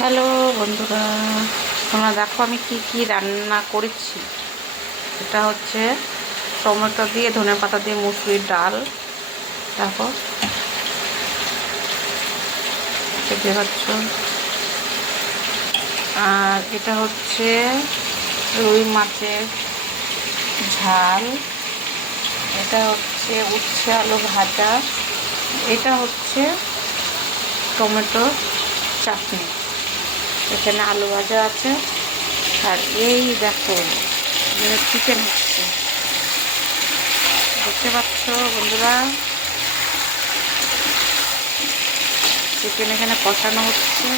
Hello বন্ধুরা, তোমরা দেখো আমি কি কি রান্না করেছি। এটা হচ্ছে টমেটো দিয়ে ধনেপাতা দিয়ে মুসুরির ডাল। দেখো দেখতে পাচ্ছ। আর এটা হচ্ছে রুই মাছের ঝাল। এটা হচ্ছে উচ্ছে আলু ভাজা। এটা হচ্ছে টমেটো চাটনি। এখানে আলু ভাজা আছে। আর এই দেখো চিকেন হচ্ছে, দেখতে পাচ্ছ বন্ধুরা। চিকেন এখানে কষানো হচ্ছে,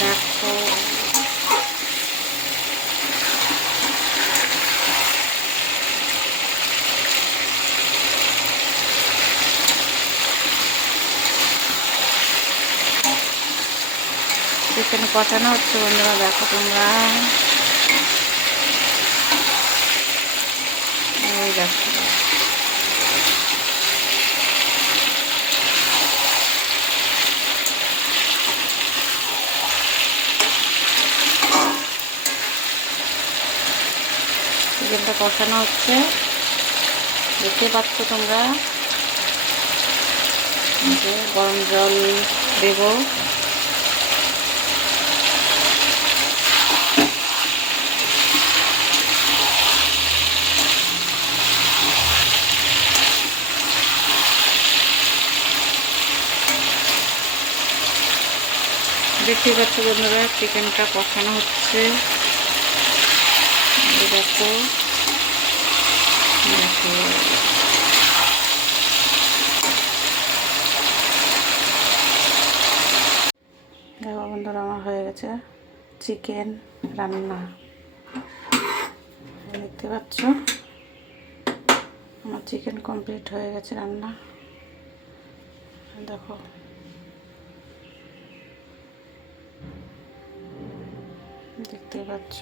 দেখো। চিকেন কষানো হচ্ছে বন্ধুরা, দেখো তোমরা। এই দেখো চিকেনটা কষানো হচ্ছে, দেখতে পাচ্ছ তোমরা। গরম জল দেব। দেখতে পাচ্ছ বন্ধুরা, চিকেনটা কষানো হচ্ছে, দেখো। দেখো বন্ধুরা, আমার হয়ে গেছে চিকেন রান্না। দেখতে পাচ্ছ আমার চিকেন কমপ্লিট হয়ে গেছে রান্না। দেখো দেখতে পাচ্ছ।